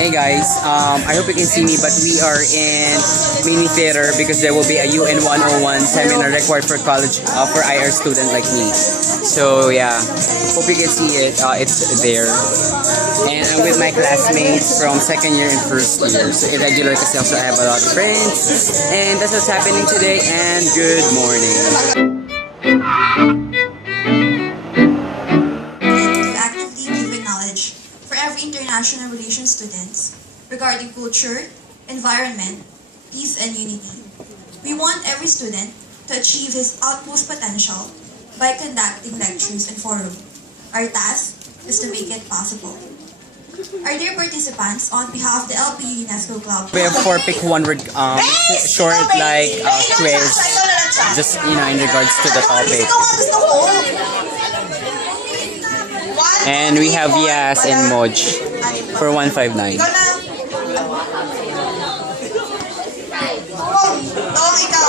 Hey guys, I hope you can see me, but we are in mini theater because there will be a UN 101 seminar required for college for IR student like me. So yeah, hope you can see it. It's there, and I'm with my classmates from second year and first year. So irregular kasi also I have a lot of friends, and that's what's happening today. And good morning. International Relations students regarding culture, environment, peace, and unity. We want every student to achieve his utmost potential by conducting lectures and forum. Our task is to make it possible. Our dear participants, on behalf of the LP UNESCO Club, We have 4 pick 1 word short like quiz, just in regards to the topic. And we have Yas and Moj for 159. Ikaw na. Tom, ikaw.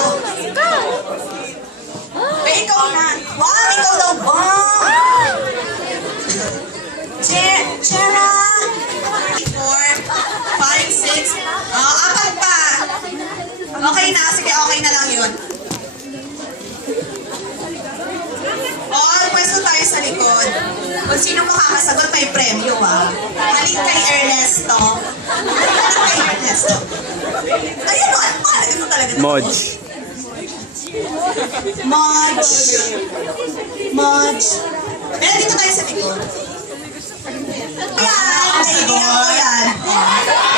Ikaw na. Wow, ikaw daw ba? Chera. 4, 5, 6. Apat pa. Okay na. Sige, okay na lang yun. Pwesto tayo sa likod. Kung sino makakasagot, may premyo Halika kay Ernesto. Kay Ernesto. Ayun ano mo talaga? Moj. Moj. Pero dito tayo sa likod. Yan.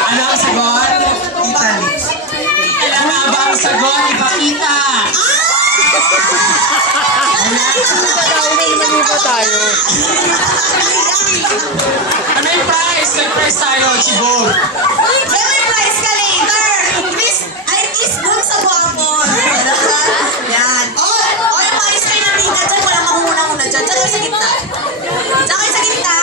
Ano ang sagot? Italy. Ano nga ba ang sagot? Ipakita! Ano yung prize? Nag-prize tayo, Chibog. May prize ka later. At least dun sa guwapo. Yan. Yung mga iskay na tita dyan, walang manguna-una dyan. Diyan kayo sa gitna. Diyan kayo sa gitna.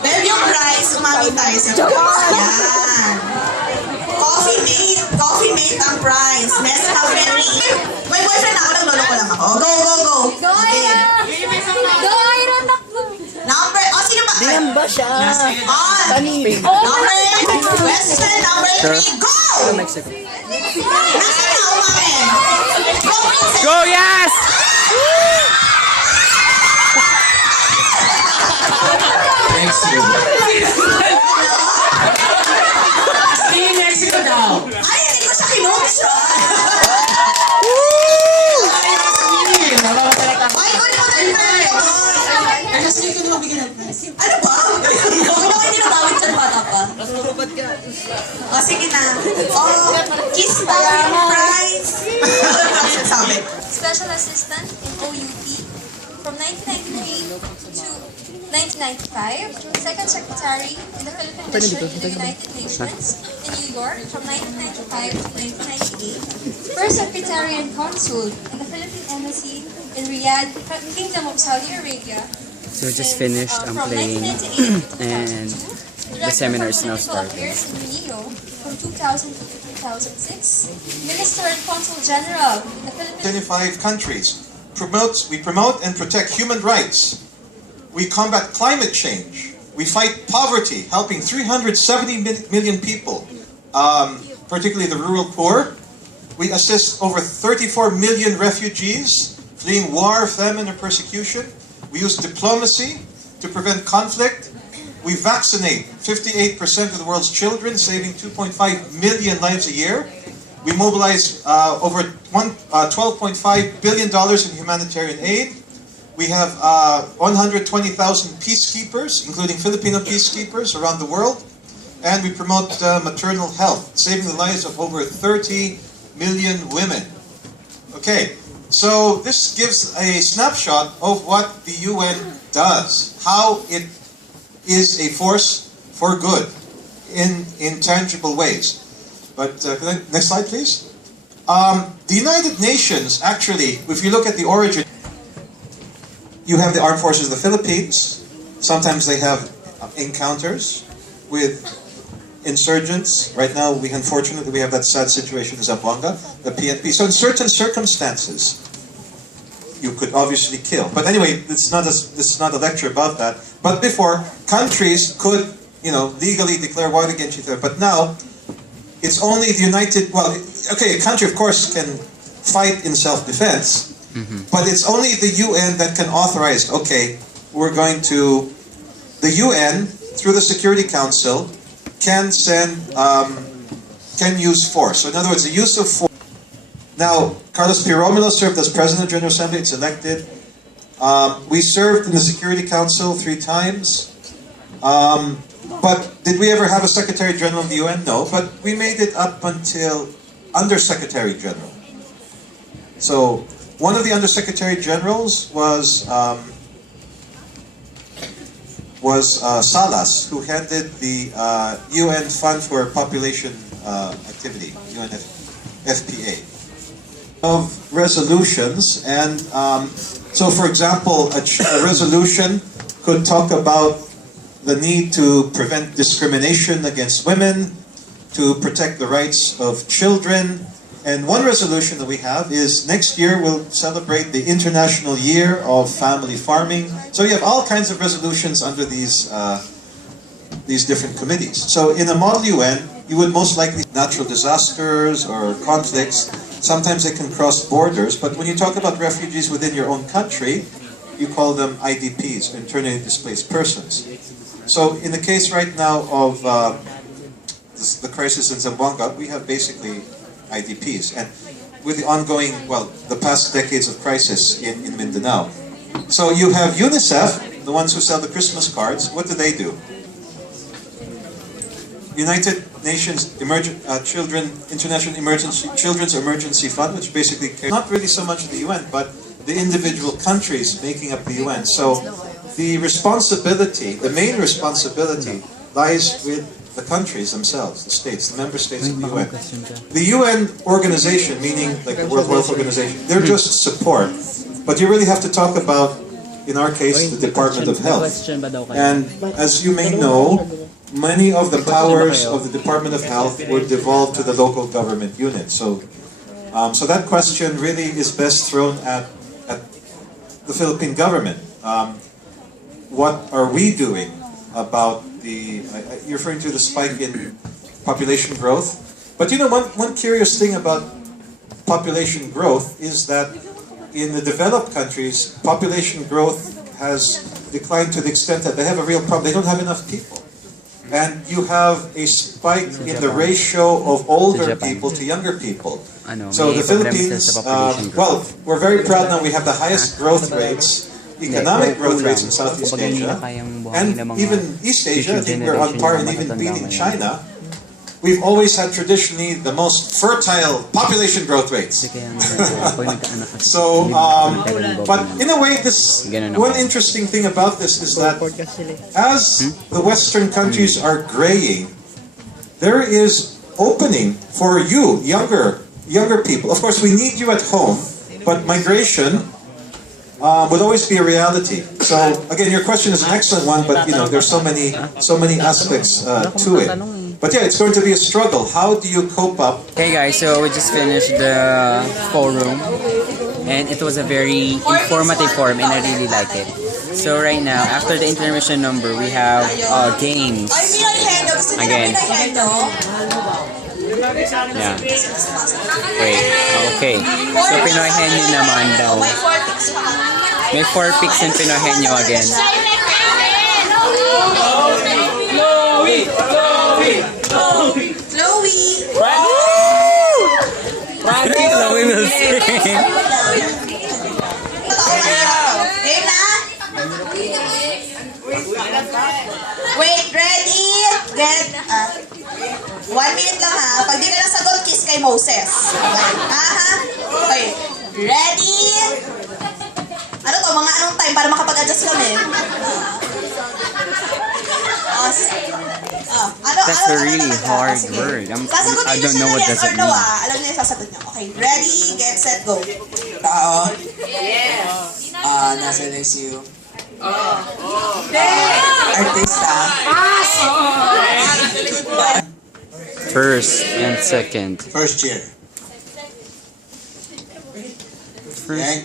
Then yung prize, umamit tayo sa prize. Yan. Coffee mate ang prize. Nescafe. May boyfriend ako, naglolo ko lang ako. Go. Okay. Number, sino ba? Dinamba siya. Question number 3, go! Nasa na, umamin. Go, Yas! Mexico. Stay in Mexico daw. Ay, hindi ko siya kinopsyon. Ay, good naman tayo. Kasi hindi ko naman bigyan ng prize. Ano ba? Bakit hindi nabawit ka ng bata pa? Sige na. Kiss time prize. Sabi. Special assistant in OUP from 1993 to 1995, second secretary in the Philippine Mission in the United Nations in New York from 1995 to 1998, first secretary and consul in the Philippine Embassy in Riyadh, Kingdom of Saudi Arabia. So just finished playing and the seminar is now starting. Affairs in Rio from 2000 to 2006, Minister and Consul General in the Philippines. 25 countries. We promote and protect human rights. We combat climate change. We fight poverty, helping 370 million people, particularly the rural poor. We assist over 34 million refugees fleeing war, famine, or persecution. We use diplomacy to prevent conflict. We vaccinate 58% of the world's children, saving 2.5 million lives a year. We mobilize over $12.5 billion in humanitarian aid. We have 120,000 peacekeepers, including Filipino peacekeepers around the world. And we promote maternal health, saving the lives of over 30 million women. Okay, so this gives a snapshot of what the UN does, how it is a force for good in tangible ways. But next slide, please. The United Nations, actually, if you look at the origin, you have the armed forces of the Philippines. Sometimes they have encounters with insurgents. Right now, unfortunately, we have that sad situation in Zamboanga, the PNP. So in certain circumstances, you could obviously kill. But anyway, this is not a lecture about that. But before, countries could, legally declare war against each other. But now, it's only the a country, of course, can fight in self-defense, but it's only the UN that can authorize, the UN, through the Security Council, can use force. So in other words, the use of force. Now, Carlos P. Romulo served as President of the General Assembly. It's elected. We served in the Security Council 3 times. But did we ever have a Secretary General of the UN? No, but we made it up until Undersecretary General. So one of the Undersecretary Generals was Salas, who headed the UN Fund for Population Activity, UNFPA. Of resolutions, and so for example, a resolution could talk about the need to prevent discrimination against women, to protect the rights of children, and one resolution that we have is next year we'll celebrate the International Year of Family Farming. So you have all kinds of resolutions under these different committees. So in a model UN, you would most likely natural disasters or conflicts. Sometimes they can cross borders, but when you talk about refugees within your own country, you call them IDPs, internally displaced persons. So in the case right now of the crisis in Zamboanga, we have basically IDPs. And with the ongoing, the past decades of crisis in Mindanao. So you have UNICEF, the ones who sell the Christmas cards. What do? United Nations International Children's Emergency Fund, which basically not really so much the UN, but the individual countries making up the UN. So the main responsibility lies with the countries themselves, the states, the member states of the UN. The UN organization, meaning like the World Health Organization, they're just support. But you really have to talk about, in our case, the Department of Health. And as you may know, many of the powers of the Department of Health were devolved to the local government unit. So that question really is best thrown at the Philippine government. What are we doing about you're referring to the spike in population growth? But one curious thing about population growth is that in the developed countries, population growth has declined to the extent that they have a real problem. They don't have enough people. And you have a spike in the ratio of older people to younger people. So the Philippines, we're very proud now. We have the highest growth rates, economic growth rates in Southeast Asia, and even East Asia. I think we're on par and even beating China. We've always had traditionally the most fertile population growth rates. So, but in a way, one interesting thing about this is that as the Western countries are graying, there is opening for you, younger people. Of course, we need you at home, but migration would always be a reality. So again, your question is an excellent one, but there's so many aspects to it. But yeah, it's going to be a struggle. How do you cope up? Hey guys, so we just finished the forum, and it was a very informative forum, and I really like it. So right now, after the intermission number, we have games. Again. Yeah. Wait. Okay. So Pinoy Henyo naman daw. May 4 picks in Pinoy Henyo again. Chloe will sing. Wait, ready? Get 1 minute lang ha. Pag di ka nasagot, kiss kay Moses. Okay. Okay. Ready? Ano to? Mga anong time para makapag-adjust kami? That's a really hard word. Sasagutin I niyo don't siya know na what yes does or it no mean. Alam niyo yung sasagot niyo. Okay, ready, get, set, go. Tao. Nasa LSU. Artista. First and second. First year. First, Okay?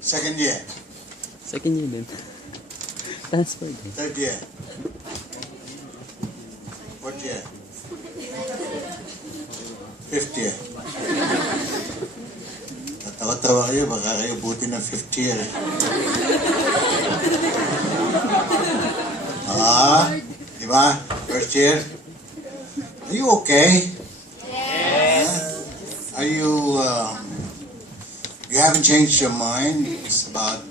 Second year. second year din. Transfer din. Third year. Fourth year. Fifth year. Tatawa-tawa kayo, baka kayo buti ng fifth year. Di ba? First year. Are you okay? Yes. Are you, you haven't changed your mind about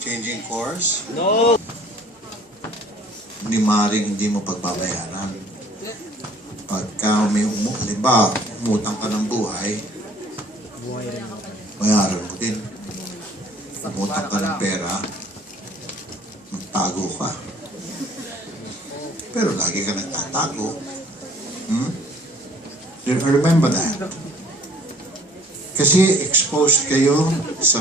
changing course? No. Hindi maaaring hindi mo pagbabayaran. Pagka may halimbawa, umutang ka ng buhay, bayaran mo din. Umutang ka ng pera, magtago ka. Pero lagi ka nagtatago. Remember that. Kasi exposed kayo sa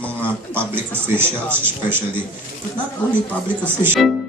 mga public officials, especially, but not only public officials.